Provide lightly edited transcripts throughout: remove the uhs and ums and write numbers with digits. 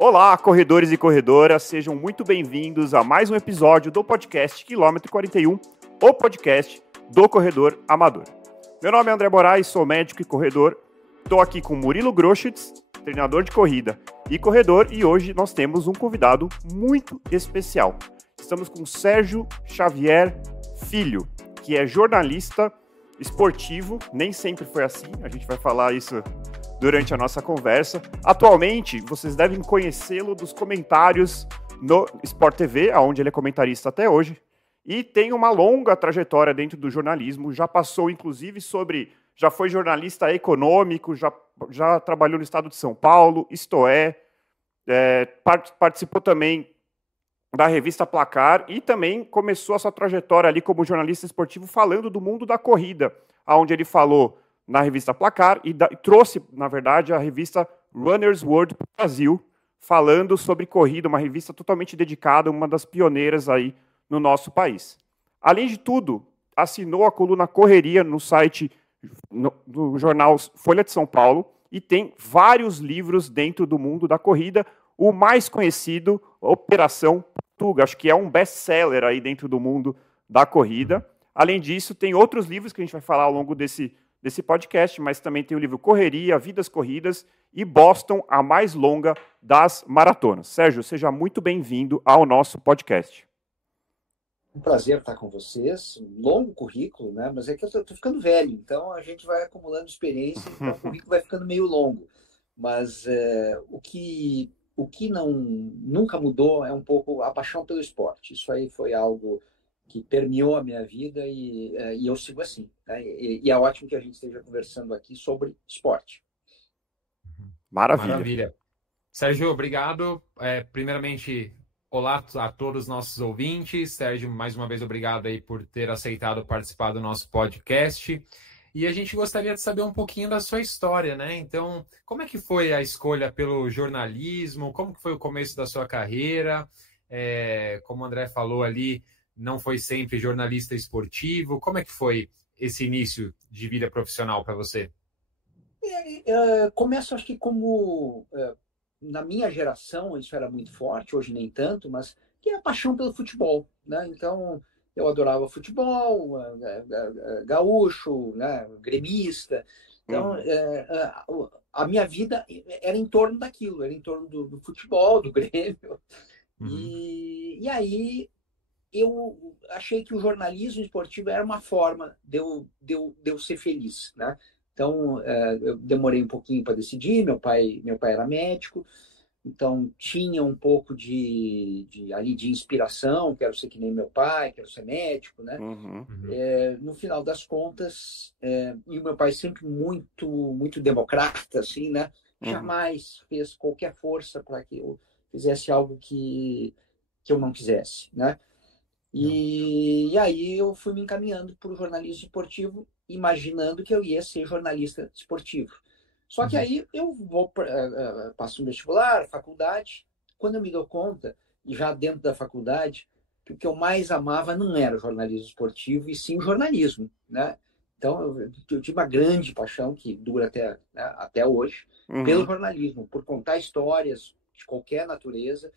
Olá, corredores e corredoras, sejam muito bem-vindos a mais um episódio do podcast Quilômetro 41, o podcast do corredor amador. Meu nome é André Moraes, sou médico e corredor. Estou aqui com Murilo Groschitz, treinador de corrida e corredor, e hoje nós temos um convidado muito especial. Estamos com Sérgio Xavier Filho, que é jornalista esportivo, nem sempre foi assim, a gente vai falar isso durante a nossa conversa. Atualmente, vocês devem conhecê-lo dos comentários no Sport TV, onde ele é comentarista até hoje, e tem uma longa trajetória dentro do jornalismo, já passou inclusive já foi jornalista econômico, já trabalhou no estado de São Paulo, isto é, participou também da revista Placar e também começou a sua trajetória ali como jornalista esportivo falando do mundo da corrida, onde ele falou na revista Placar e trouxe, na verdade, a revista Runner's World Brasil, falando sobre corrida, uma revista totalmente dedicada, uma das pioneiras aí no nosso país. Além de tudo, assinou a coluna Correria no site do jornal Folha de São Paulo e tem vários livros dentro do mundo da corrida. O mais conhecido, Operação Portuga, acho que é um best-seller aí dentro do mundo da corrida. Além disso, tem outros livros que a gente vai falar ao longo desse podcast, mas também tem o livro Correria, Vidas Corridas e Boston, a mais longa das maratonas. Sérgio, seja muito bem-vindo ao nosso podcast. Um prazer estar com vocês. Um longo currículo, né? Mas é que eu estou ficando velho, então a gente vai acumulando experiência, então o currículo vai ficando meio longo. Mas o que nunca mudou é um pouco a paixão pelo esporte. Isso aí foi algo que permeou a minha vida e eu sigo assim, né? E é ótimo que a gente esteja conversando aqui sobre esporte. Maravilha. Sérgio, obrigado. Primeiramente, olá a todos os nossos ouvintes. Sérgio, mais uma vez, obrigado aí por ter aceitado participar do nosso podcast. E a gente gostaria de saber um pouquinho da sua história, né? Então, como é que foi a escolha pelo jornalismo? Como que foi o começo da sua carreira? Como o André falou ali, não foi sempre jornalista esportivo. Como é que foi esse início de vida profissional para você? Começo, acho que como na minha geração isso era muito forte, hoje nem tanto, mas que é a paixão pelo futebol, né? Então, eu adorava futebol, gaúcho, né? Gremista. Então, a minha vida era em torno daquilo, era em torno do futebol, do Grêmio. E aí eu achei que o jornalismo esportivo era uma forma de eu ser feliz, né? Então, eu demorei um pouquinho para decidir. Meu pai era médico, então tinha um pouco de inspiração. Quero ser que nem meu pai, quero ser médico, né? No final das contas, e o meu pai sempre muito democrata, assim, né? Jamais fez qualquer força para que eu fizesse algo que eu não quisesse, né? E aí eu fui me encaminhando para o jornalismo esportivo, imaginando que eu ia ser jornalista esportivo. Só que aí eu passo no vestibular, faculdade. Quando eu me dou conta, já dentro da faculdade, que o que eu mais amava não era o jornalismo esportivo, e sim o jornalismo, né? Então eu tive uma grande paixão, que dura até hoje, pelo jornalismo, por contar histórias de qualquer natureza.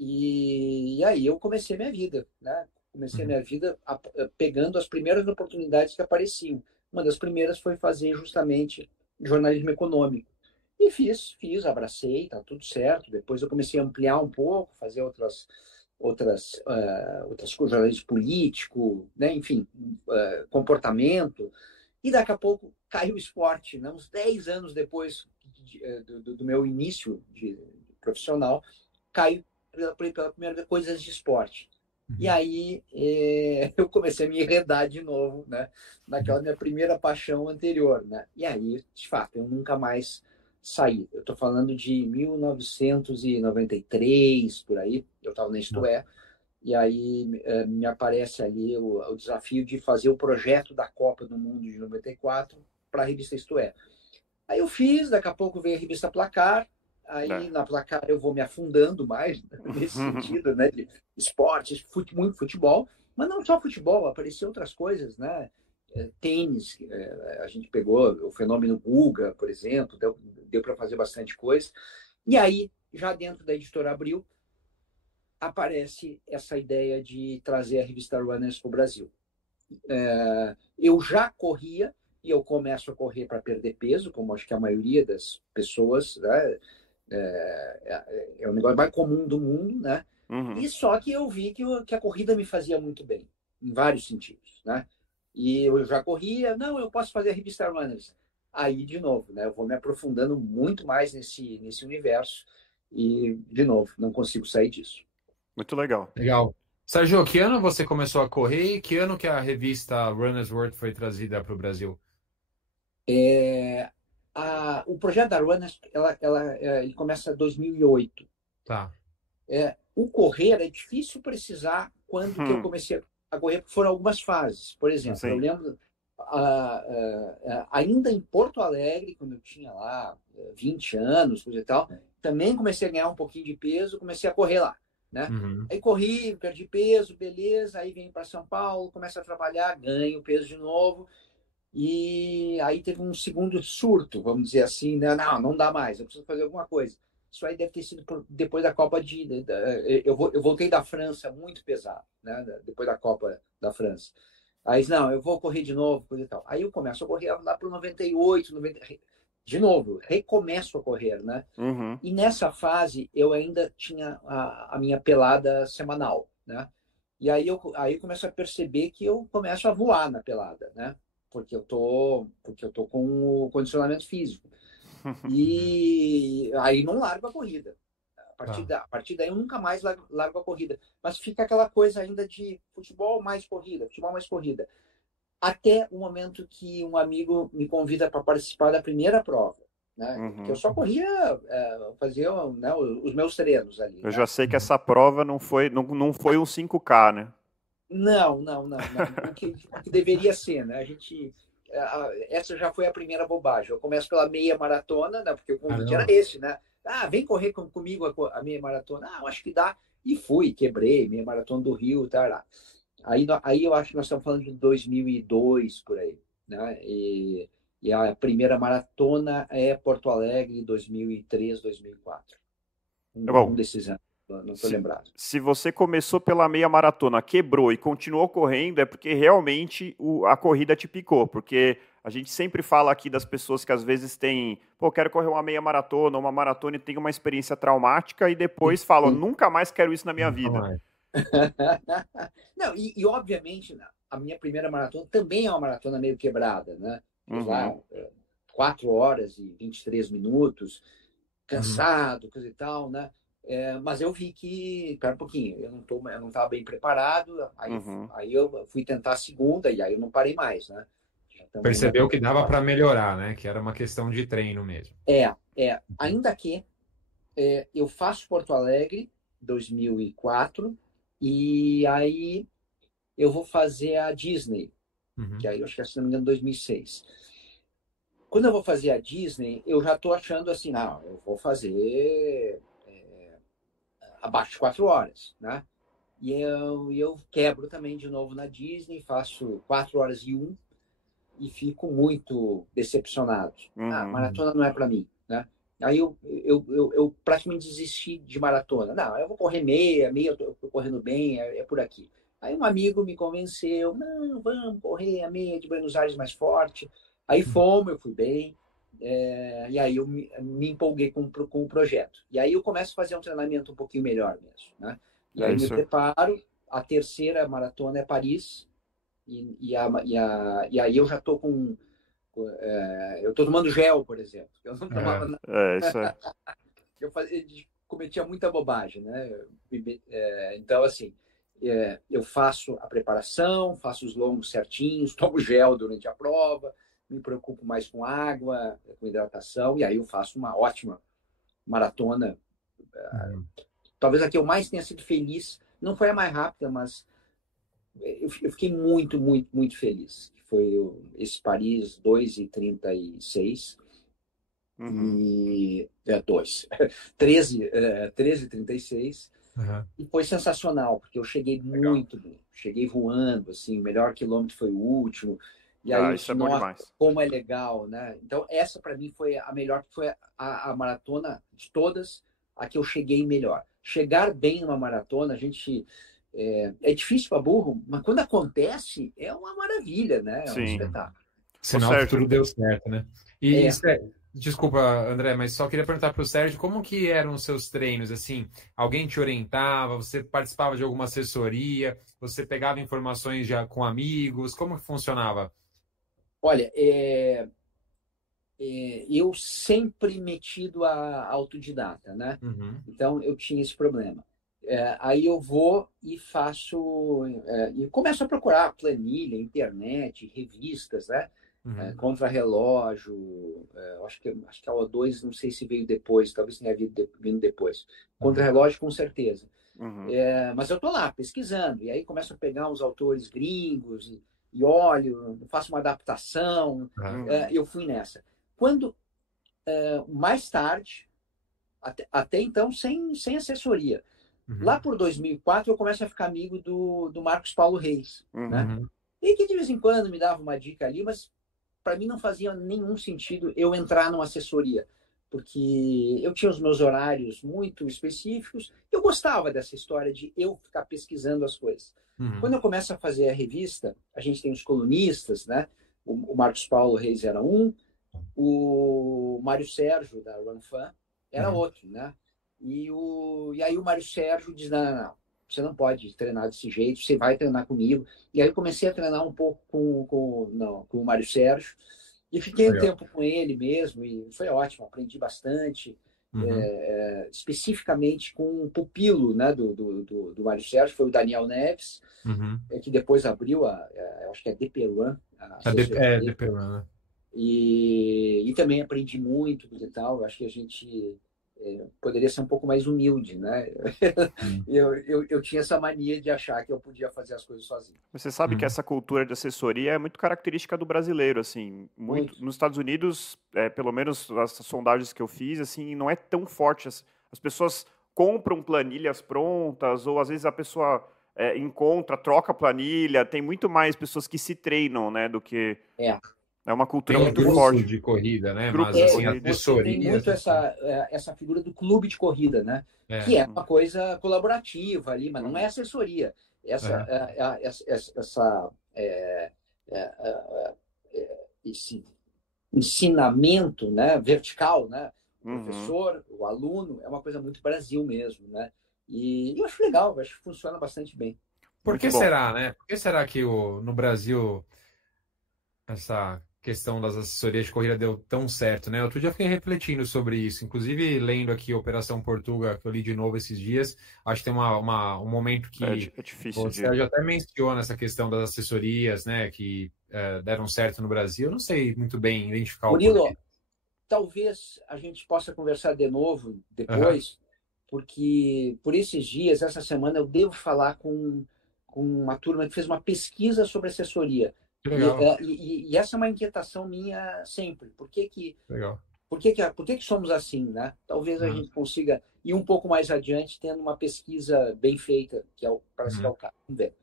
E aí eu comecei minha vida, né? Comecei minha vida pegando as primeiras oportunidades que apareciam. Uma das primeiras foi fazer justamente jornalismo econômico. E fiz, abracei, tá tudo certo. Depois eu comecei a ampliar um pouco, fazer outras coisas, jornalismo político, né? Enfim, comportamento. E daqui a pouco caiu o esporte, né? Uns 10 anos depois do meu início de profissional, caiu pela primeira vez coisas de esporte. E aí eu comecei a me enredar de novo, né? Naquela minha primeira paixão anterior, né? E aí, de fato, eu nunca mais saí. Eu estou falando de 1993, por aí. Eu estava na Isto É. E aí me aparece ali o desafio de fazer o projeto da Copa do Mundo de 94 para a revista Isto É. Aí eu fiz, daqui a pouco veio a revista Placar. Aí na Placar eu vou me afundando mais nesse sentido, né? De esportes, muito futebol, mas não só futebol, apareciam outras coisas, né? Tênis, a gente pegou o fenômeno Guga, por exemplo, deu para fazer bastante coisa. E aí já dentro da editora Abril, aparece essa ideia de trazer a revista Runners para o Brasil. Eu já corria, e eu começo a correr para perder peso, como acho que a maioria das pessoas, né? É o negócio mais comum do mundo, né? E só que eu vi que a corrida me fazia muito bem, em vários sentidos, né? E eu já corria, não, eu posso fazer a revista Runners. Aí, de novo, né? Eu vou me aprofundando muito mais nesse universo e, de novo, não consigo sair disso. Muito legal. Legal. Sérgio, que ano você começou a correr e que ano que a revista Runner's World foi trazida para o Brasil? O projeto da Runners, ele começa em 2008. Tá. O correr é difícil precisar quando que eu comecei a correr, porque foram algumas fases. Por exemplo, Sim. eu lembro, ainda em Porto Alegre, quando eu tinha lá 20 anos, coisa e tal, também comecei a ganhar um pouquinho de peso, comecei a correr lá, né? Aí corri, perdi peso, beleza, aí venho para São Paulo, começo a trabalhar, ganho peso de novo, e aí teve um segundo surto, vamos dizer assim, né? Não dá mais, eu preciso fazer alguma coisa. Isso aí deve ter sido depois da Copa eu voltei da França muito pesado, né? Depois da Copa da França. Aí, não, eu vou correr de novo, coisa e tal. Aí eu começo a correr lá para o 98, 90, de novo, recomeço a correr, né? E nessa fase eu ainda tinha a minha pelada semanal, né? E aí eu começo a perceber que eu começo a voar na pelada, né? Porque eu tô com o condicionamento físico. E aí não largo a corrida. A partir daí eu nunca mais largo a corrida. Mas fica aquela coisa ainda de futebol mais corrida. Até o momento que um amigo me convida para participar da primeira prova. Né? Que eu só corria, fazia, né, os meus treinos ali. Eu já sei que essa prova não foi um 5K, né? Não. O que deveria ser, né? Essa já foi a primeira bobagem. Eu começo pela meia maratona, né? Porque o convite era esse, né? Vem correr comigo a meia maratona. Eu acho que dá. E fui, quebrei, meia maratona do Rio, tá. Aí eu acho que nós estamos falando de 2002, por aí, né? E a primeira maratona é Porto Alegre, 2003, 2004. Um desses anos. Não estou lembrado. Se você começou pela meia maratona, quebrou e continuou correndo, é porque realmente a corrida te picou. Porque a gente sempre fala aqui das pessoas que às vezes têm, quero correr uma meia maratona, uma maratona e tem uma experiência traumática e depois falam, nunca mais quero isso na minha vida. Não, e obviamente a minha primeira maratona também é uma maratona meio quebrada, né? Fiz lá 4 horas e 23 minutos, cansado, coisa e tal, né? Mas eu vi que, espera um pouquinho, eu não estava bem preparado, aí eu fui tentar a segunda e aí eu não parei mais, né? Percebeu que dava para melhorar, né? Que era uma questão de treino mesmo. Ainda que eu faço Porto Alegre 2004 e aí eu vou fazer a Disney, que aí eu acho que, se não me engano, 2006. Quando eu vou fazer a Disney, eu já estou achando assim, eu vou fazer abaixo de 4 horas, né? E eu quebro também de novo na Disney, faço 4 horas e 1 e fico muito decepcionado. Maratona não é para mim, né? Aí eu praticamente desisti de maratona. Não, eu vou correr meia eu tô correndo bem, é por aqui. Aí um amigo me convenceu, não, vamos correr a meia de Buenos Aires mais forte. Aí eu fui bem. E aí eu me empolguei com o projeto. E aí eu começo a fazer um treinamento um pouquinho melhor mesmo, né? E aí me preparo. A terceira maratona é Paris. E aí eu já estou com... eu estou tomando gel, por exemplo. Eu não tomava nada. Isso é. Eu cometia muita bobagem, né? Então, assim, eu faço a preparação, faço os longos certinhos, tomo gel durante a prova, me preocupo mais com água, com hidratação, e aí eu faço uma ótima maratona. Talvez a que eu mais tenha sido feliz, não foi a mais rápida, mas eu fiquei muito, muito, muito feliz. Foi esse Paris 2:36 e 13:36 e foi sensacional, porque eu cheguei muito bem, cheguei voando, assim, o melhor quilômetro foi o último. E aí, isso é bom demais. Como é legal, né? Então, essa para mim foi a melhor, que foi a maratona de todas, a que eu cheguei melhor. Chegar bem numa maratona, a gente é difícil para burro, mas quando acontece é uma maravilha, né? É um Sim. espetáculo. Sinal que tudo deu certo, né? Desculpa, André, mas só queria perguntar para o Sérgio como que eram os seus treinos, assim? Alguém te orientava? Você participava de alguma assessoria? Você pegava informações já com amigos? Como que funcionava? Olha, eu sempre metido a autodidata, né? Uhum. Então eu tinha esse problema. Aí eu vou e faço e começo a procurar planilha, internet, revistas, né? Uhum. Contra-relógio, acho que a O2 não sei se veio depois, talvez tenha vindo depois. Contra-relógio com certeza. Uhum. Mas eu tô lá pesquisando e aí começo a pegar uns autores gringos e olho, faço uma adaptação. Eu fui nessa. Quando mais tarde, até então sem assessoria. Lá por 2004 eu começo a ficar amigo do Marcos Paulo Reis, né? E que de vez em quando me dava uma dica ali, mas para mim não fazia nenhum sentido eu entrar numa assessoria, porque eu tinha os meus horários muito específicos. Eu gostava dessa história de eu ficar pesquisando as coisas. Quando eu começo a fazer a revista, a gente tem os colunistas, né? O Marcos Paulo Reis era um, o Mário Sérgio, da Run Fan, era outro, né? E aí o Mário Sérgio diz, não, você não pode treinar desse jeito, você vai treinar comigo. E aí eu comecei a treinar um pouco com o Mário Sérgio, e fiquei um tempo com ele mesmo, e foi ótimo, aprendi bastante, especificamente com o pupilo, né, do Mário Sérgio, foi o Daniel Neves, que depois abriu, acho que é DP1, DP1, né? E também aprendi muito e tal. Acho que a gente poderia ser um pouco mais humilde, né? eu tinha essa mania de achar que eu podia fazer as coisas sozinho. Você sabe que essa cultura de assessoria é muito característica do brasileiro, assim. Muito. Nos Estados Unidos, pelo menos as sondagens que eu fiz, assim, não é tão forte. As pessoas compram planilhas prontas, ou às vezes a pessoa troca planilha. Tem muito mais pessoas que se treinam, né, do que... É uma cultura muito forte. De corrida, né? Grupo Mas assim, assessoria. Tem muito essa figura do clube de corrida, né? Que é uma coisa colaborativa ali, mas não é assessoria. Esse ensinamento, né, vertical, né? O professor, o aluno, é uma coisa muito Brasil mesmo, né? E eu acho legal, acho que funciona bastante bem. Por que será, né? Por que será que no Brasil essa questão das assessorias de corrida deu tão certo, né? Outro dia eu fiquei refletindo sobre isso, inclusive lendo aqui Operação Portuga, que eu li de novo esses dias. Acho que tem um momento que é difícil o Sérgio até menciona essa questão das assessorias, né, que deram certo no Brasil. Eu não sei muito bem identificar Murilo, o porquê. Talvez a gente possa conversar de novo depois, porque por esses dias, essa semana, eu devo falar com uma turma que fez uma pesquisa sobre assessoria. E essa é uma inquietação minha sempre. Por que somos assim, né? Talvez a gente consiga ir um pouco mais adiante tendo uma pesquisa bem feita, parece que é o caso. Vamos ver.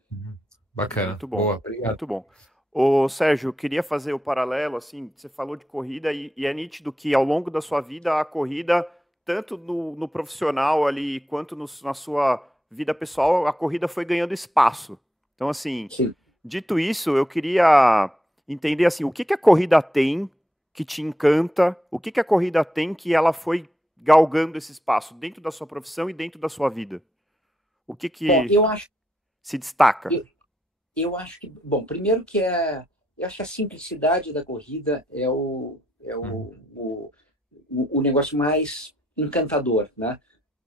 Bacana. Muito bom. Boa, obrigado. Muito bom. Ô, Sérgio, eu queria fazer o paralelo, assim, você falou de corrida e é nítido que ao longo da sua vida, a corrida, tanto no profissional ali, quanto na sua vida pessoal, a corrida foi ganhando espaço. Então, assim... Sim. Dito isso, eu queria entender assim, o que a corrida tem que te encanta, o que a corrida tem que ela foi galgando esse espaço dentro da sua profissão e dentro da sua vida? O que se destaca? Eu acho que, bom, primeiro que eu acho que a simplicidade da corrida é o negócio mais encantador, né?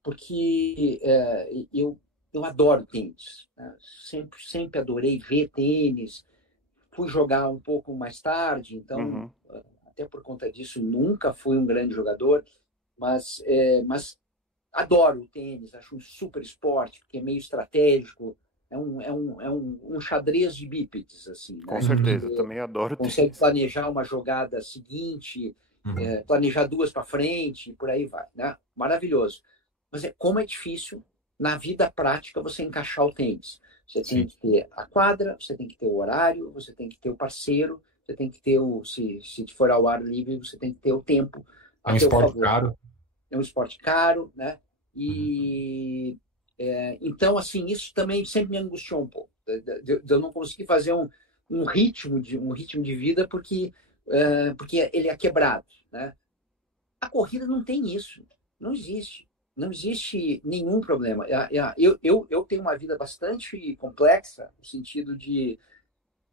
Porque eu adoro tênis, né? Sempre adorei ver tênis. Fui jogar um pouco mais tarde, então, até por conta disso, nunca fui um grande jogador, mas adoro o tênis, acho um super esporte, porque é meio estratégico, é um xadrez de bípedes, assim. Né? Com certeza, também adoro tênis. Consegue planejar uma jogada seguinte, planejar duas para frente, por aí vai, né? Maravilhoso. Mas como é difícil na vida prática você encaixar o tênis. Você tem que ter a quadra, você tem que ter o horário, você tem que ter o parceiro, você tem que ter se for ao ar livre, você tem que ter o tempo. É um esporte caro. É um esporte caro, né? E então, assim, isso também sempre me angustiou um pouco. De eu não conseguir fazer um ritmo de vida porque ele é quebrado, né? A corrida não tem isso, não existe. Não existe nenhum problema. Eu tenho uma vida bastante complexa, no sentido de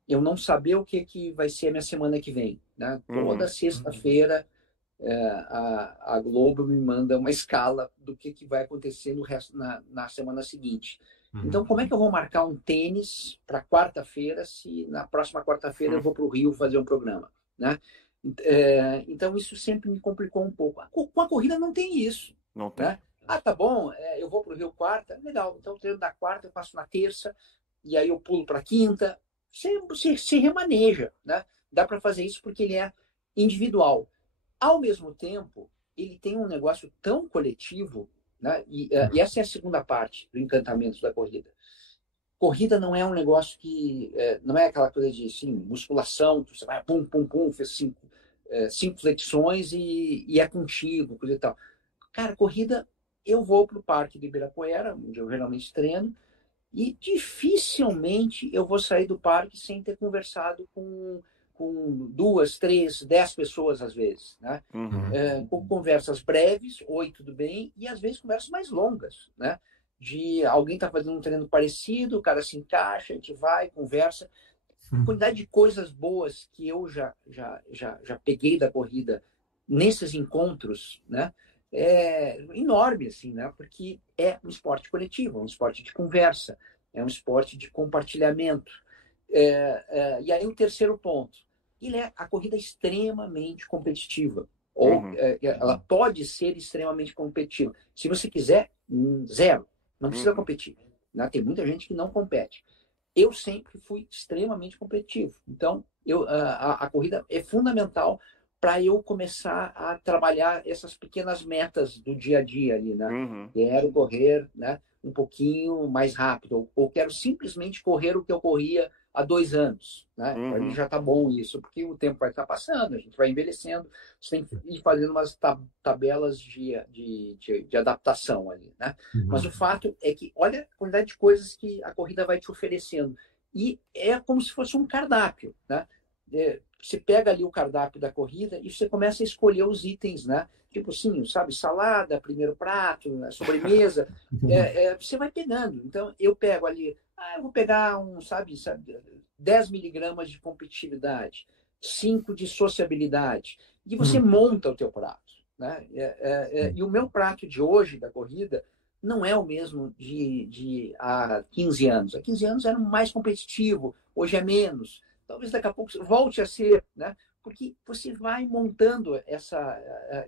eu não saber o que vai ser a minha semana que vem, né? Toda sexta-feira a Globo me manda uma escala do que vai acontecer no resto, na semana seguinte. Então, como é que eu vou marcar um tênis para quarta-feira se na próxima quarta-feira eu vou para o Rio fazer um programa, né? Então, isso sempre me complicou um pouco. Com a corrida não tem isso. Não tem. Né? Ah, tá bom, eu vou para o Rio quarta, legal. Então, o treino da quarta eu faço na terça, e aí eu pulo para quinta. Você se remaneja, né? Dá para fazer isso porque ele é individual. Ao mesmo tempo, ele tem um negócio tão coletivo, né? E essa é a segunda parte do encantamento da corrida. Corrida não é um negócio que... não é aquela coisa de assim, musculação, que você vai pum, pum, pum, fez cinco flexões e é contigo, coisa e tal. Cara, corrida, eu vou para o Parque do Ibirapuera, onde eu geralmente treino, e dificilmente eu vou sair do parque sem ter conversado com 2, 3, 10 pessoas às vezes, né? Com conversas breves, oi, tudo bem, e às vezes conversas mais longas, né? De alguém tá fazendo um treino parecido, o cara se encaixa, a gente vai, conversa. A quantidade de coisas boas que eu já peguei da corrida nesses encontros, né? É enorme, assim, né? Porque é um esporte coletivo, é um esporte de conversa, é um esporte de compartilhamento. E aí o terceiro ponto, a corrida é extremamente competitiva, ou ela pode ser extremamente competitiva. Se você quiser, zero, não precisa competir. Né? Tem muita gente que não compete. Eu sempre fui extremamente competitivo. Então, a corrida é fundamental para eu começar a trabalhar essas pequenas metas do dia a dia ali, né? Quero correr, né, um pouquinho mais rápido, ou quero simplesmente correr o que eu corria há 2 anos, né? Para mim já tá bom isso, porque o tempo vai estar passando, a gente vai envelhecendo, você tem que ir fazendo umas tabelas de adaptação ali, né? Mas o fato é que olha a quantidade de coisas que a corrida vai te oferecendo, e é como se fosse um cardápio, né? Você pega ali o cardápio da corrida e você começa a escolher os itens, né? Tipo assim, sabe, salada, primeiro prato, sobremesa, você vai pegando. Então, eu pego ali, eu vou pegar sabe, 10 miligramas de competitividade, 5 de sociabilidade, e você monta o teu prato, né? E o meu prato de hoje, da corrida, não é o mesmo de há 15 anos. Há 15 anos era mais competitivo, hoje é menos. Talvez daqui a pouco volte a ser, né? Porque você vai montando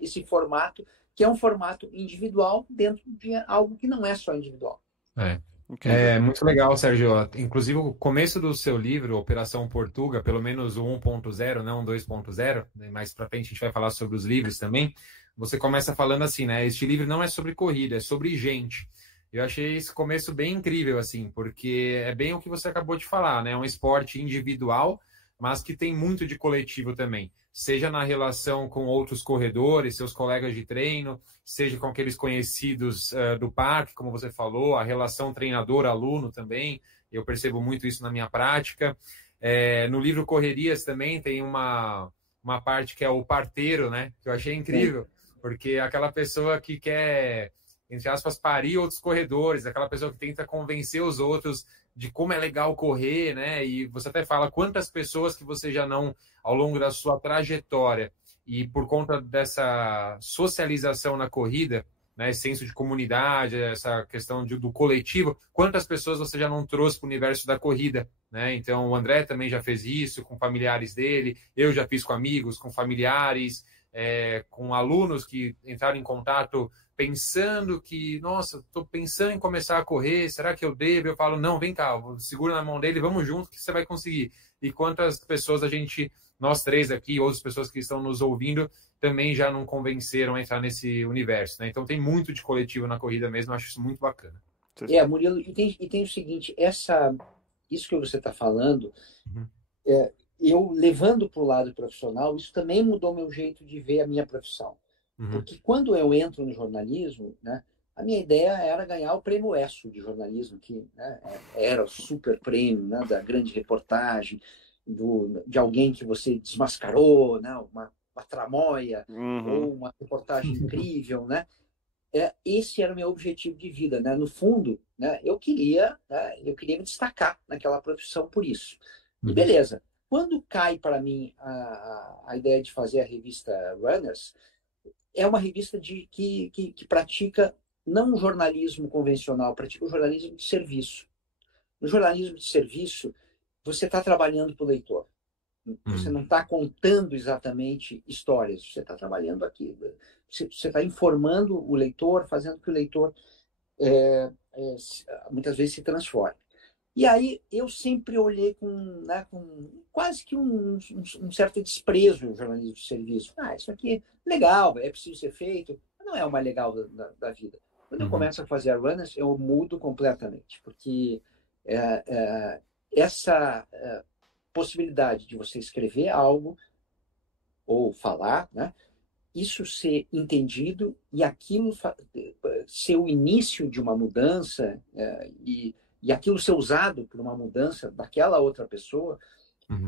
esse formato, que é um formato individual dentro de algo que não é só individual. É muito legal, Sérgio. Inclusive, o começo do seu livro, Operação Portuga, pelo menos o 1.0, não o 2.0, mais para frente a gente vai falar sobre os livros também. Você começa falando assim, né? Este livro não é sobre corrida, é sobre gente. Eu achei esse começo bem incrível, assim, porque é bem o que você acabou de falar, né? É um esporte individual, mas que tem muito de coletivo também. Seja na relação com outros corredores, seus colegas de treino, seja com aqueles conhecidos do parque, como você falou, a relação treinador-aluno também. Eu percebo muito isso na minha prática. No livro Correrias também tem uma parte que é o parteiro, né? Que eu achei incrível, porque aquela pessoa que quer, entre aspas, parir outros corredores, aquela pessoa que tenta convencer os outros de como é legal correr, né? E você até fala quantas pessoas que você já não, ao longo da sua trajetória, e por conta dessa socialização na corrida, né, senso de comunidade, essa questão do coletivo, quantas pessoas você já não trouxe para o universo da corrida, né? Então, o André também já fez isso com familiares dele, eu já fiz com amigos, com familiares, com alunos que entraram em contato pensando que, nossa, estou pensando em começar a correr, será que eu devo? Eu falo, não, vem cá, segura na mão dele, vamos junto que você vai conseguir. E quantas pessoas nós três aqui, outras pessoas que estão nos ouvindo, também já não convenceram a entrar nesse universo, né? Então tem muito de coletivo na corrida mesmo, eu acho isso muito bacana. Murilo, e tem o seguinte, isso que você está falando, eu levando para o lado profissional, isso também mudou meu jeito de ver a minha profissão. Porque quando eu entro no jornalismo, né, a minha ideia era ganhar o prêmio ESSO de jornalismo, que, né, era o super prêmio, né, da grande reportagem, de alguém que você desmascarou, né, uma tramóia, ou uma reportagem incrível, né? Esse era o meu objetivo de vida, né? No fundo, né, eu queria me destacar naquela profissão por isso. E beleza. Quando cai para mim a ideia de fazer a revista Runners, é uma revista que pratica não o jornalismo convencional, pratica o jornalismo de serviço. No jornalismo de serviço, você está trabalhando para o leitor. Você não está contando exatamente histórias, você está trabalhando aqui. Você está informando o leitor, fazendo que o leitor muitas vezes se transforme. E aí eu sempre olhei com quase que um certo desprezo o jornalismo de serviço. Isso aqui é legal, é preciso ser feito, mas não é o mais legal da vida. Quando eu começo a fazer a Runners, eu mudo completamente, porque essa possibilidade de você escrever algo ou falar, né, isso ser entendido e aquilo ser o início de uma mudança e aquilo ser usado por uma mudança daquela outra pessoa,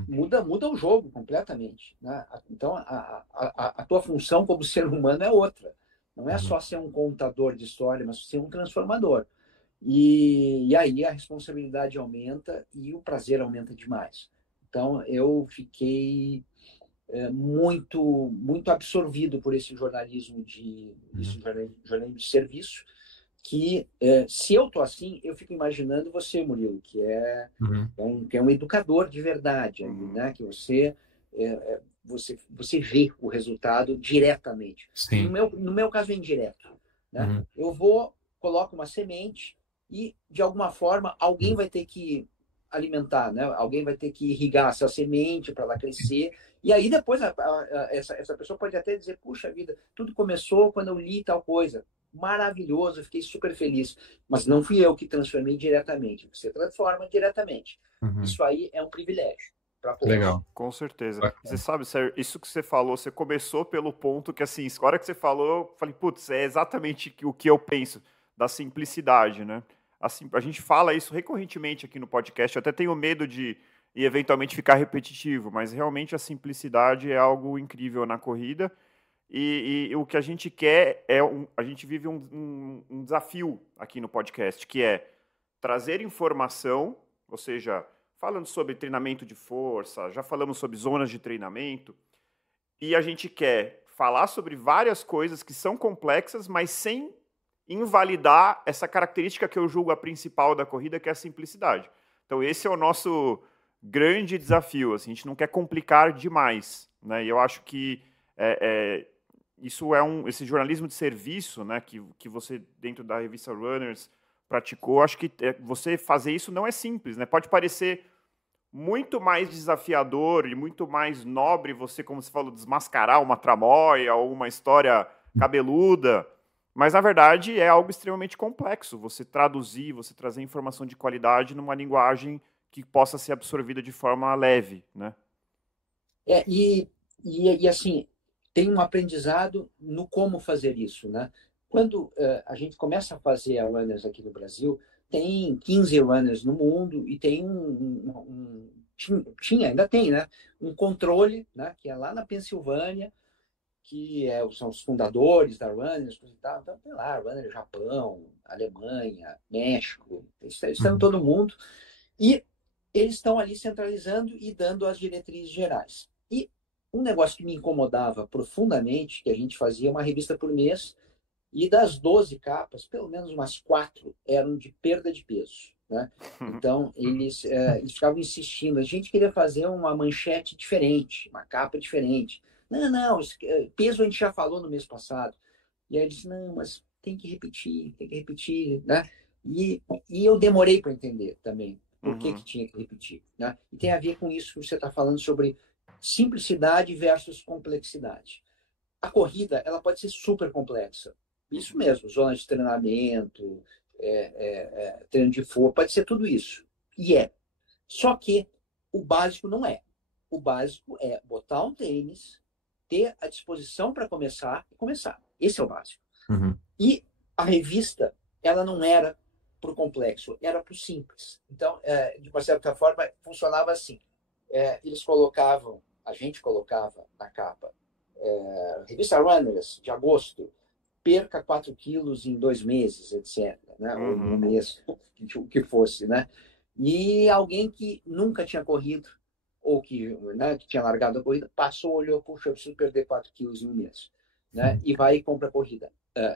muda o jogo completamente, né? Então, a tua função como ser humano é outra. Não é só ser um contador de história, mas ser um transformador. E aí a responsabilidade aumenta e o prazer aumenta demais. Então, eu fiquei muito absorvido por esse jornalismo de serviço, que se eu tô assim, eu fico imaginando você, Murilo, que é um educador de verdade, né? Que você vê o resultado diretamente. Sim. No meu caso é indireto, né? Eu coloco uma semente e, de alguma forma, alguém vai ter que alimentar, né? Alguém vai ter que irrigar essa semente para ela crescer. E aí depois essa pessoa pode até dizer, puxa vida, tudo começou quando eu li tal coisa. Maravilhoso, fiquei super feliz. Mas não fui eu que transformei diretamente. Você transforma diretamente. Isso aí é um privilégio. Legal. Com certeza. Você sabe, Sérgio, isso que você falou, você começou pelo ponto que, assim, a hora que você falou, eu falei, putz, é exatamente o que eu penso, da simplicidade, né? Assim, a gente fala isso recorrentemente aqui no podcast, eu até tenho medo de eventualmente ficar repetitivo, mas realmente a simplicidade é algo incrível na corrida. E o que a gente quer a gente vive um desafio aqui no podcast, que é trazer informação, ou seja, falando sobre treinamento de força, já falamos sobre zonas de treinamento, e a gente quer falar sobre várias coisas que são complexas, mas sem invalidar essa característica que eu julgo a principal da corrida, que é a simplicidade. Então esse é o nosso grande desafio, assim, a gente não quer complicar demais, né? E eu acho que isso esse jornalismo de serviço, né, que você, dentro da revista Runners, praticou. Acho que você fazer isso não é simples, né? Pode parecer muito mais desafiador e muito mais nobre você, como você falou, desmascarar uma tramóia ou uma história cabeluda, mas, na verdade, é algo extremamente complexo. Você traduzir, você trazer informação de qualidade numa linguagem que possa ser absorvida de forma leve, né? E assim, tem um aprendizado no como fazer isso, né? Quando a gente começa a fazer a Runners aqui no Brasil, tem 15 Runners no mundo e tem ainda tem, né? Um controle, né? Que é lá na Pensilvânia, que são os fundadores da Runners e tal. Então tem lá Runners Japão, Alemanha, México, estão em todo mundo. E eles estão ali centralizando e dando as diretrizes gerais. E um negócio que me incomodava profundamente, que a gente fazia uma revista por mês, e das 12 capas, pelo menos umas 4 eram de perda de peso, né? Então, eles ficavam insistindo. A gente queria fazer uma manchete diferente, uma capa diferente. Não, peso a gente já falou no mês passado. E aí eles, não, mas tem que repetir, né? E eu demorei para entender também por que tinha que repetir, né? E tem a ver com isso que você está falando sobre simplicidade versus complexidade. A corrida, ela pode ser super complexa. Isso mesmo, zonas de treinamento, treino de força, pode ser tudo isso. E é. Só que o básico não é. O básico é botar um tênis, ter a disposição para começar e começar. Esse é o básico. E a revista, ela não era para o complexo, era para o simples. Então, de uma certa forma, funcionava assim. Eles colocavam, a gente colocava na capa, revista Runners, de agosto, perca 4 quilos em 2 meses, etc. Né? Ou em um mês, o que fosse. Né? E alguém que nunca tinha corrido, ou que tinha largado a corrida, passou, olhou, puxa, eu preciso perder 4 quilos em um mês. Né? E vai e compra a corrida,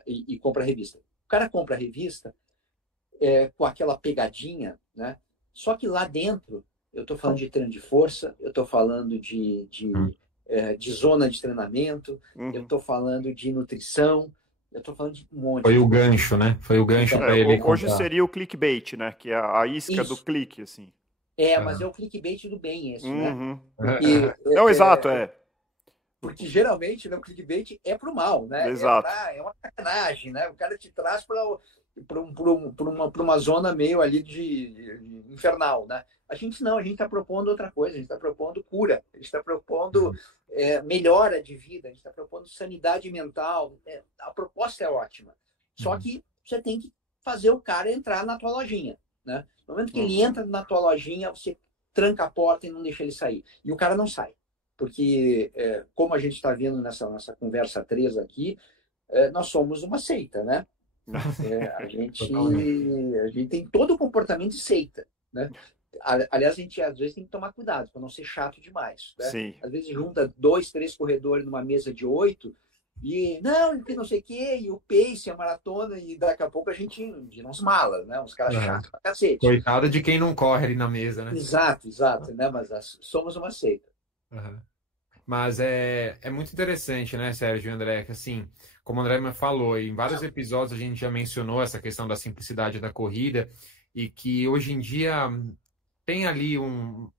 e compra a revista. O cara compra a revista com aquela pegadinha, né? Só que lá dentro, eu estou falando de treino de força, eu estou falando de zona de treinamento, eu estou falando de nutrição, eu estou falando de um monte. Foi o gancho, né? Foi o gancho para ele comprar. Hoje seria o clickbait, né? Que é a isca do clique, assim. Mas é o clickbait do bem, isso, né? Porque, não, exato, Porque geralmente o clickbait é pro mal, né? Exato. É uma sacanagem, né? O cara te traz para uma zona meio ali de infernal, né? A gente não, a gente está propondo outra coisa, a gente está propondo cura, a gente está propondo melhora de vida, a gente está propondo sanidade mental. A proposta é ótima. Só que você tem que fazer o cara entrar na tua lojinha, né? No momento que ele entra na tua lojinha, você tranca a porta e não deixa ele sair. E o cara não sai. Porque, como a gente está vendo nessa nossa conversa 3 aqui, nós somos uma seita, né? A gente tem todo o comportamento de seita, né? Aliás, a gente às vezes tem que tomar cuidado para não ser chato demais, né? Sim. Às vezes junta 2, 3 corredores numa mesa de 8 e não sei o quê, e o pace, a maratona, e daqui a pouco a gente vira uns malas, né? Uns caras chatos pra cacete. Coitado de quem não corre ali na mesa, né? Exato, né? Mas somos uma seita. Mas é muito interessante, né, Sérgio e André, que assim, como o André me falou, em vários episódios a gente já mencionou essa questão da simplicidade da corrida e que hoje em dia tem ali um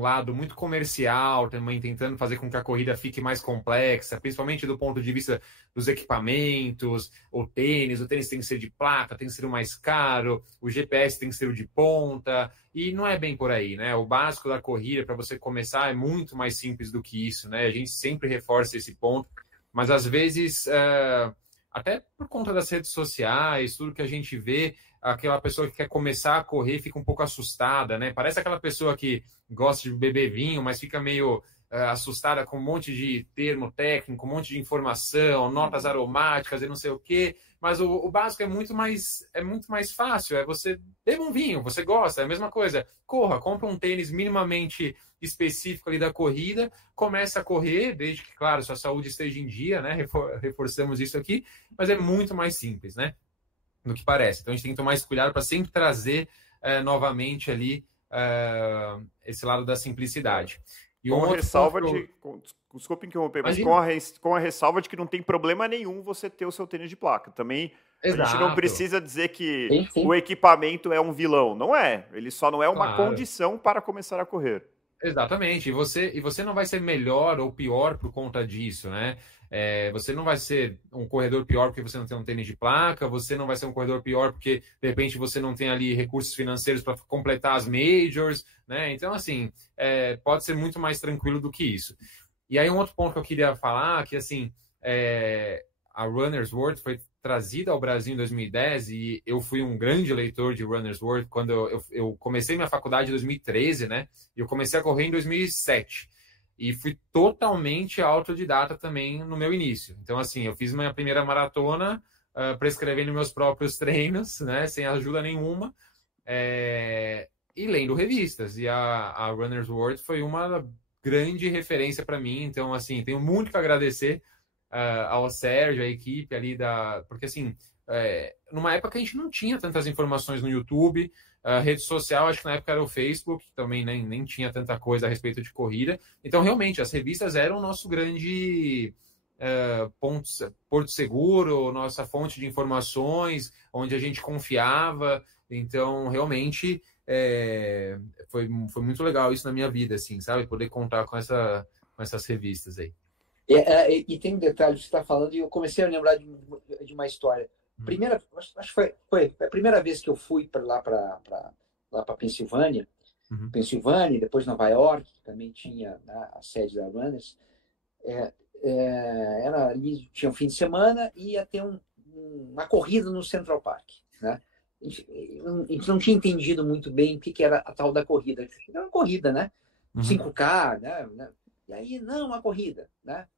lado muito comercial também, tentando fazer com que a corrida fique mais complexa, principalmente do ponto de vista dos equipamentos, o tênis tem que ser de placa, tem que ser o mais caro, o GPS tem que ser o de ponta, e não é bem por aí, né? O básico da corrida, para você começar, é muito mais simples do que isso, né? A gente sempre reforça esse ponto, mas às vezes, até por conta das redes sociais, tudo que a gente vê, aquela pessoa que quer começar a correr fica um pouco assustada, né? Parece aquela pessoa que gosta de beber vinho, mas fica meio assustada com um monte de termo técnico, um monte de informação, notas aromáticas e não sei o quê. Mas o básico é muito mais fácil. É você beber um vinho, você gosta, é a mesma coisa. Corra, compra um tênis minimamente específico ali da corrida, começa a correr, desde que, claro, sua saúde esteja em dia, né? Reforçamos isso aqui, mas é muito mais simples, né? Do que parece. Então a gente tem que tomar esse cuidado para sempre trazer novamente ali esse lado da simplicidade. E com a ressalva desculpe interromper, mas com a ressalva de que não tem problema nenhum você ter o seu tênis de placa. Também Exato. A gente não precisa dizer que o equipamento é um vilão. Não é. Ele só não é uma condição para começar a correr. Exatamente. E você não vai ser melhor ou pior por conta disso, né? Você não vai ser um corredor pior porque você não tem um tênis de placa, você não vai ser um corredor pior porque, de repente, você não tem ali recursos financeiros para completar as majors, né? Então, assim, pode ser muito mais tranquilo do que isso. E aí, um outro ponto que eu queria falar, que, assim, a Runner's World foi trazida ao Brasil em 2010 e eu fui um grande leitor de Runner's World quando eu comecei minha faculdade em 2013, né? E eu comecei a correr em 2007. E fui totalmente autodidata também no meu início. Então, assim, eu fiz minha primeira maratona prescrevendo meus próprios treinos, né? Sem ajuda nenhuma. E lendo revistas. E a Runner's World foi uma grande referência para mim. Então, assim, tenho muito que agradecer ao Sérgio, à equipe ali porque, assim, numa época que a gente não tinha tantas informações no YouTube, rede social, acho que na época era o Facebook, também nem tinha tanta coisa a respeito de corrida. Então, realmente, as revistas eram o nosso grande porto seguro, nossa fonte de informações, onde a gente confiava. Então, realmente, foi muito legal isso na minha vida, assim, sabe? Poder contar com essas revistas aí. E tem um detalhe que você está falando, e eu comecei a lembrar de uma história. Acho que foi a primeira vez que eu fui lá para Pensilvânia, Pensilvânia, depois Nova York, que também tinha, né, a sede da Runners. Era ali, tinha um fim de semana e ia ter uma corrida no Central Park, né? A gente não tinha entendido muito bem o que era a tal da corrida. Era uma corrida, né? 5K, né? E aí, não, uma corrida, né?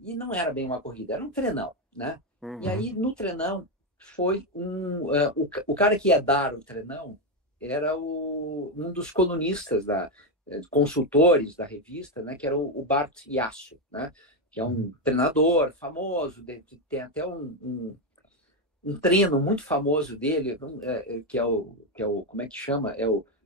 E não era bem uma corrida, era um treinão, né? E aí, no treinão, foi o cara que ia dar o treinão era um dos colunistas, consultores da revista, né? Que era o Bart Yasso, né? Que é um treinador famoso, tem até um treino muito famoso dele, que é o como é que chama?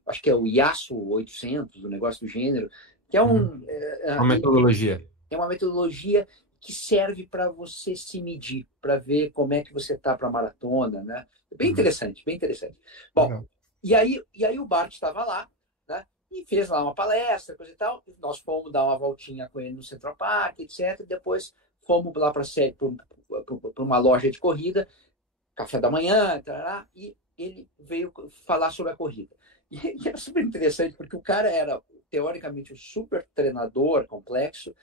Acho que é o Yasso 800, o negócio do gênero, que é uma metodologia. É uma metodologia que serve para você se medir, para ver como é que você está para a maratona, né? Bem interessante, bem interessante. Bom, e aí o Bart estava lá, né? E fez lá uma palestra, coisa e tal. Nós fomos dar uma voltinha com ele no Central Park, etc. Depois fomos lá para uma loja de corrida, café da manhã, tarará, e ele veio falar sobre a corrida. E era super interessante, porque o cara era, teoricamente, um super treinador complexo,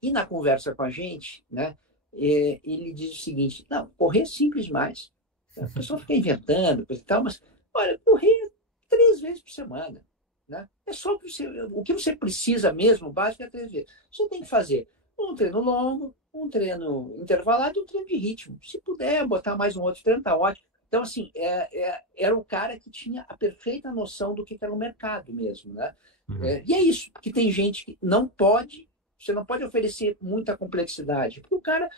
e na conversa com a gente, né, ele diz o seguinte: não, correr é simples demais. A pessoa fica inventando, coisa e tal, mas, olha, correr 3 vezes por semana. Né? É só o que você precisa mesmo, básico, é 3 vezes. Você tem que fazer um treino longo, um treino intervalado e um treino de ritmo. Se puder botar mais um outro treino, tá ótimo. Então, assim, era o cara que tinha a perfeita noção do que era o mercado mesmo, né? E é isso, porque tem gente que você não pode oferecer muita complexidade, porque o cara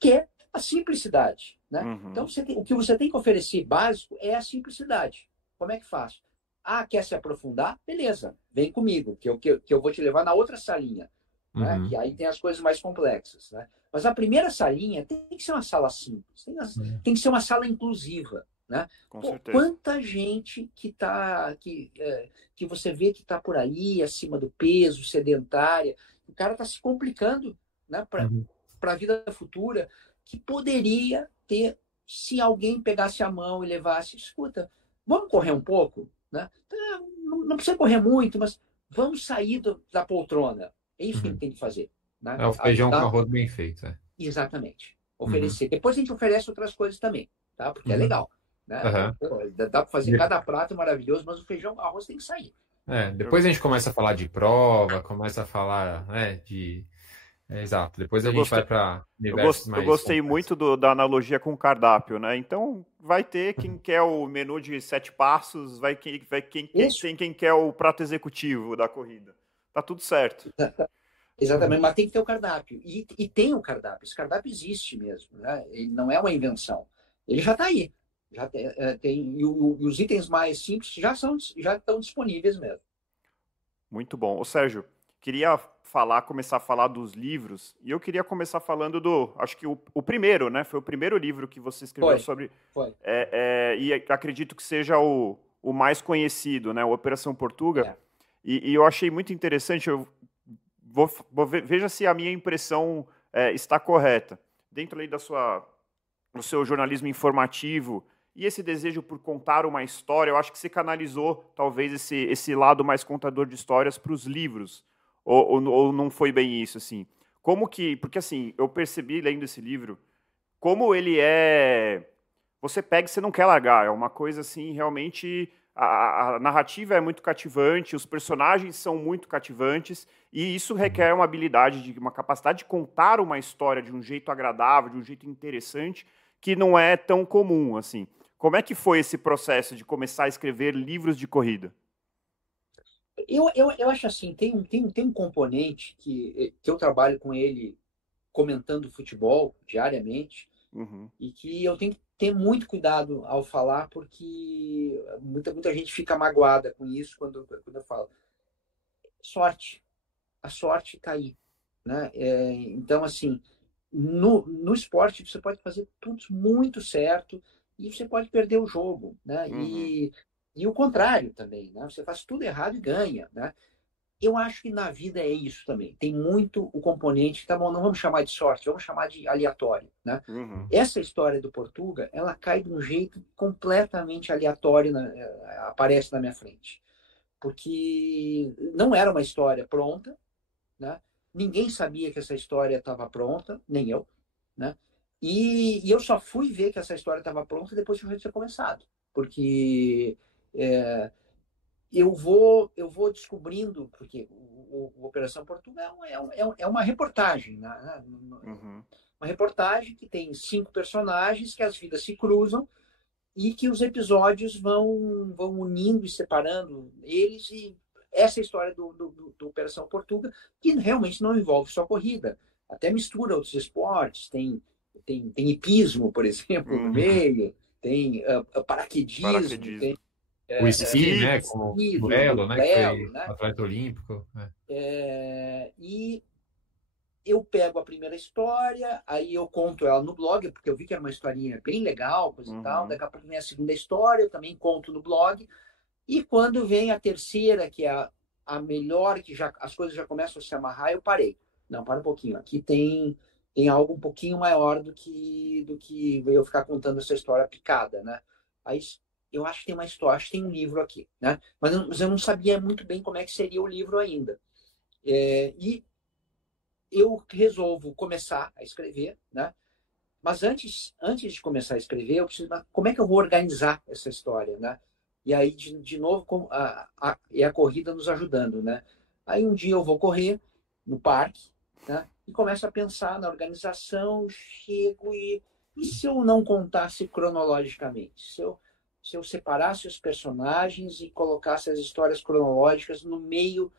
quer a simplicidade, né? Então, o que você tem que oferecer básico é a simplicidade. Como é que faz? Quer se aprofundar? Beleza, vem comigo, que eu vou te levar na outra salinha, né? Que aí tem as coisas mais complexas, né? Mas a primeira salinha tem que ser uma sala simples, tem que ser uma sala inclusiva, né? Quanta gente que você vê que está por aí, acima do peso, sedentária, o cara está se complicando, né, para a vida futura, que poderia ter, se alguém pegasse a mão e levasse, escuta, vamos correr um pouco? Né? Não precisa correr muito, mas vamos sair da poltrona. É isso que a gente tem que fazer. Né? É o feijão com arroz bem feito. Exatamente. Oferecer. Depois a gente oferece outras coisas também, tá? Porque é legal. Né? Dá para fazer cada prato maravilhoso, mas o feijão com arroz tem que sair. Depois a gente começa a falar de prova, começa a falar de... exato. Depois a gente vai para universos mais... Eu gostei muito da analogia com o cardápio, né? Então, vai ter quem quer o menu de 7 passos, quem quer o prato executivo da corrida. Tá tudo certo. Exatamente, mas tem que ter o cardápio. E tem o cardápio. Esse cardápio existe mesmo, né? Ele não é uma invenção. Ele já está aí. Já tem, e os itens mais simples já estão disponíveis mesmo. Muito bom. Ô, Sérgio, queria começar a falar dos livros, e eu queria começar falando acho que o primeiro, né? Foi o primeiro livro que você escreveu sobre... Foi. E acredito que seja o mais conhecido, né? O Operação Portuga. E eu achei muito interessante, veja se a minha impressão está correta. Dentro ali do seu jornalismo informativo e esse desejo por contar uma história, eu acho que você canalizou talvez esse lado mais contador de histórias para os livros. Ou não foi bem isso, assim? Porque, assim, eu percebi, lendo esse livro, como ele é... Você pega e você não quer largar. É uma coisa, assim, realmente... A narrativa é muito cativante, os personagens são muito cativantes, e isso requer uma habilidade, uma capacidade de contar uma história de um jeito agradável, de um jeito interessante, que não é tão comum, assim. Como é que foi esse processo de começar a escrever livros de corrida? Eu acho assim, tem um componente que eu trabalho com ele comentando futebol diariamente, e que eu tenho que ter muito cuidado ao falar, porque muita gente fica magoada com isso quando eu falo. Sorte. A sorte está aí. Né? Então, assim, no esporte você pode fazer tudo muito certo e você pode perder o jogo. Né? E o contrário também. Né? Você faz tudo errado e ganha. Né? Eu acho que na vida é isso também. Tem muito o componente, tá bom, não vamos chamar de sorte, vamos chamar de aleatório, né? Essa história do Portuga, ela cai de um jeito completamente aleatório, aparece na minha frente. Porque não era uma história pronta, né? Ninguém sabia que essa história estava pronta, nem eu, né? E eu só fui ver que essa história estava pronta depois que eu já tinha começado. Porque eu vou descobrindo, porque o Operação Portugal é uma reportagem, né? Uma reportagem que tem 5 personagens que as vidas se cruzam e que os episódios vão unindo e separando eles. E essa história do Operação Portuga, que realmente não envolve só corrida, até mistura outros esportes, tem hipismo, por exemplo, no meio, tem paraquedismo, tem o esqui, né? Como o duelo, né? Que foi né? atleta olímpico. E eu pego a primeira história, aí eu conto ela no blog, porque eu vi que era uma historinha bem legal, coisa e tal. Daqui a pouco vem a segunda história, eu também conto no blog. E quando vem a terceira, que é a melhor, que já as coisas já começam a se amarrar, eu parei. Não, para um pouquinho. Aqui tem algo um pouquinho maior do que eu ficar contando essa história picada, né? Aí eu acho que tem uma história, acho que tem um livro aqui, né? Mas eu não sabia muito bem como é que seria o livro ainda. E eu resolvo começar a escrever, né? Mas antes de começar a escrever, eu preciso, como é que eu vou organizar essa história, né? E aí, de novo, é a corrida nos ajudando, né? Aí um dia eu vou correr no parque, né? E começo a pensar na organização, chego e se eu não contasse cronologicamente? Se eu separasse os personagens e colocasse as histórias cronológicas no meio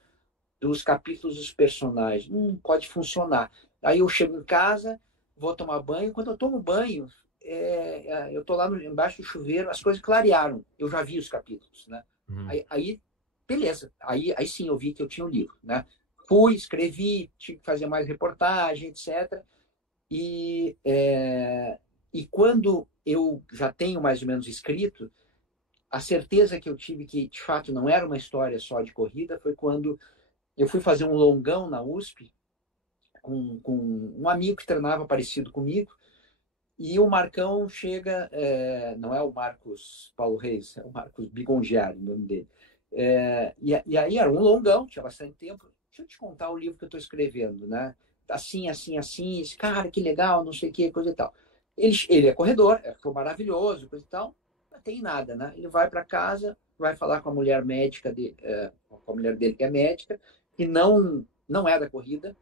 dos capítulos dos personagens? Pode funcionar. Aí eu chego em casa, vou tomar banho. Quando eu tomo banho, eu estou lá embaixo do chuveiro, as coisas clarearam. Eu já vi os capítulos, né? Aí beleza. Aí sim eu vi que eu tinha o livro, né? Fui, escrevi, tive que fazer mais reportagem, etc. E quando eu já tenho mais ou menos escrito, a certeza que eu tive que, de fato, não era uma história só de corrida foi quando eu fui fazer um longão na USP com um amigo que treinava parecido comigo, e o Marcão chega, não é o Marcos Paulo Reis, é o Marcos Bigongiari, o nome dele. E aí era um longão, tinha bastante tempo. Deixa eu te contar o livro que eu estou escrevendo, né? Assim, assim, assim, esse cara, que legal, não sei o que, coisa e tal. Ele é corredor, foi maravilhoso, coisa e tal, não tem nada, né? Ele vai para casa, vai falar com a mulher médica, com a mulher dele que é médica, que não é da corrida,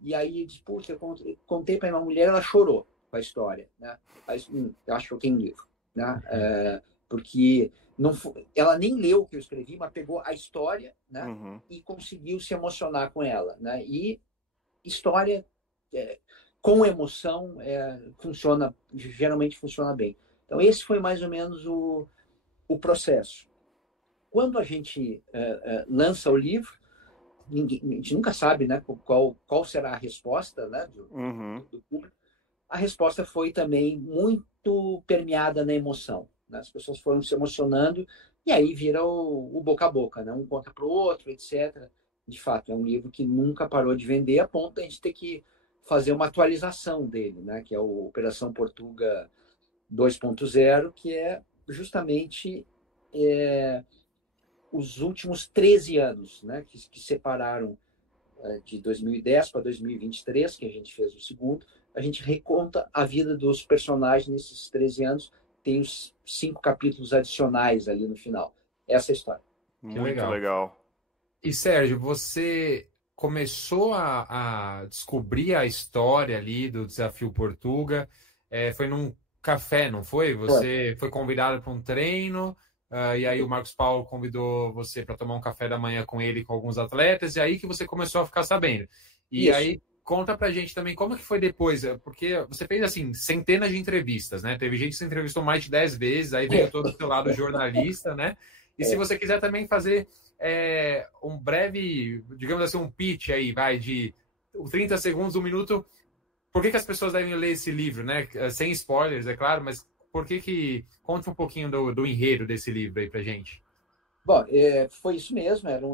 e aí diz, puxa, eu contei para uma mulher, ela chorou com a história, né? Mas, eu acho que eu tenho um livro, né? Porque ela nem leu o que eu escrevi, mas pegou a história, né? E conseguiu se emocionar com ela, né? E história com emoção geralmente funciona bem. Então esse foi mais ou menos o processo. Quando a gente lança o livro, a gente nunca sabe, né, qual será a resposta, né, do público. A resposta foi também muito permeada na emoção, né? As pessoas foram se emocionando e aí vira o boca a boca, né? Um conta para o outro, etc. De fato, é um livro que nunca parou de vender, a ponto de a gente ter que fazer uma atualização dele, né? Que é o Operação Portuga 2.0, que é justamente os últimos 13 anos, né? Que separaram de 2010 para 2023, que a gente fez o segundo. A gente reconta a vida dos personagens nesses 13 anos. Tem os 5 capítulos adicionais ali no final. Essa é a história. Muito legal. E, Sérgio, você começou a descobrir a história ali do Desafio Portuga. Foi num café, não foi? Você foi convidado para um treino, e aí o Marcos Paulo convidou você para tomar um café da manhã com ele, com alguns atletas, e aí que você começou a ficar sabendo. E Isso. aí, conta pra gente também como que foi depois, porque você fez, assim, centenas de entrevistas, né? Teve gente que se entrevistou mais de 10 vezes, aí veio todo o seu lado jornalista, né? E se você quiser também fazer um breve, digamos assim, um pitch aí, de 30 segundos, 1 minuto, por que as pessoas devem ler esse livro, né? Sem spoilers, é claro, mas por que conta um pouquinho do enredo desse livro aí pra gente. Bom, foi isso mesmo, era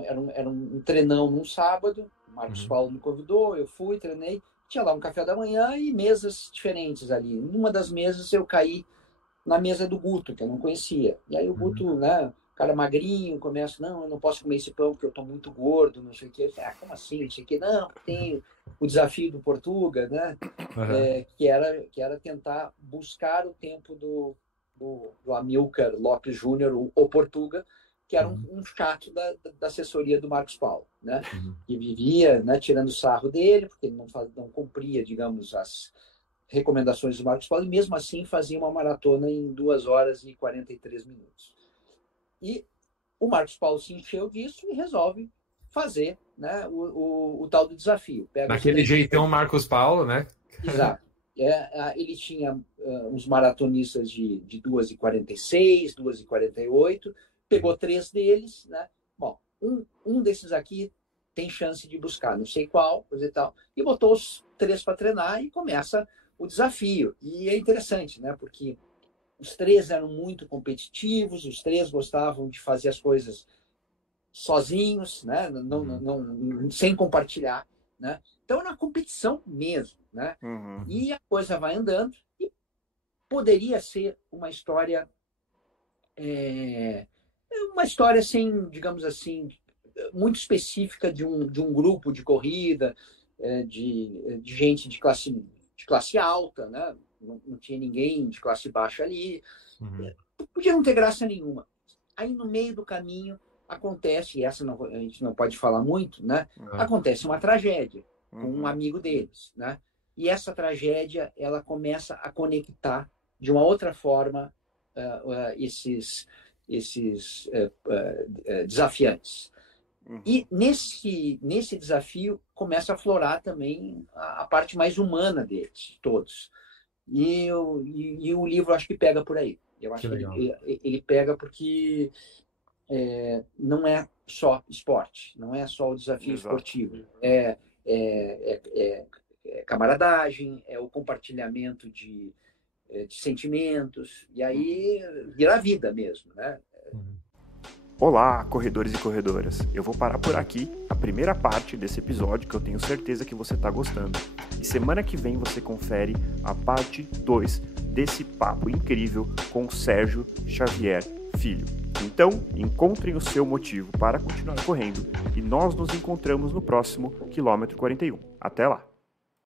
um treinão num sábado, o Marcos Paulo me convidou, eu fui, treinei, tinha lá um café da manhã e mesas diferentes ali. Numa das mesas eu caí na mesa do Guto, que eu não conhecia. E aí o Guto, né, cara magrinho, começa, não, eu não posso comer esse pão porque eu estou muito gordo, não sei o quê. Como assim? Não sei o quê. Não, tem o desafio do Portuga, né? Que era tentar buscar o tempo do Amílcar Lopes Júnior, o Portuga, que era um chato da assessoria do Marcos Paulo, né? Que vivia, né, tirando sarro dele, porque ele não cumpria, digamos, as recomendações do Marcos Paulo, e mesmo assim fazia uma maratona em 2 horas e 43 minutos. E o Marcos Paulo se encheu disso e resolve fazer, né, o tal do desafio. Daquele jeitão Marcos Paulo, né? Exato. Ele tinha uns maratonistas de 2h46, 2h48, pegou 3 deles, né? Bom, um desses aqui tem chance de buscar, não sei qual, coisa e tal, e botou os 3 para treinar e começa o desafio. E é interessante, né? Porque os 3 eram muito competitivos, os 3 gostavam de fazer as coisas sozinhos, né? Sem compartilhar, né? Então, na competição mesmo, né? E a coisa vai andando e poderia ser uma história assim, digamos assim, muito específica de um grupo de corrida, de gente de classe alta, né? Não tinha ninguém de classe baixa ali. Podia não ter graça nenhuma. Aí, no meio do caminho, acontece, e essa a gente não pode falar muito, né? Acontece uma tragédia com um amigo deles, né? E essa tragédia, ela começa a conectar de uma outra forma esses desafiantes. E nesse desafio começa a aflorar também a parte mais humana deles, todos. E o livro acho que pega por aí. Eu acho que ele pega porque não é só esporte, não é só o desafio esportivo. É camaradagem, é o compartilhamento de sentimentos, e aí vira a vida mesmo, né? Olá, corredores e corredoras. Eu vou parar por aqui a primeira parte desse episódio, que eu tenho certeza que você está gostando. E semana que vem você confere a parte 2 desse papo incrível com o Sérgio Xavier Filho. Então, encontrem o seu motivo para continuar correndo e nós nos encontramos no próximo quilômetro 41. Até lá!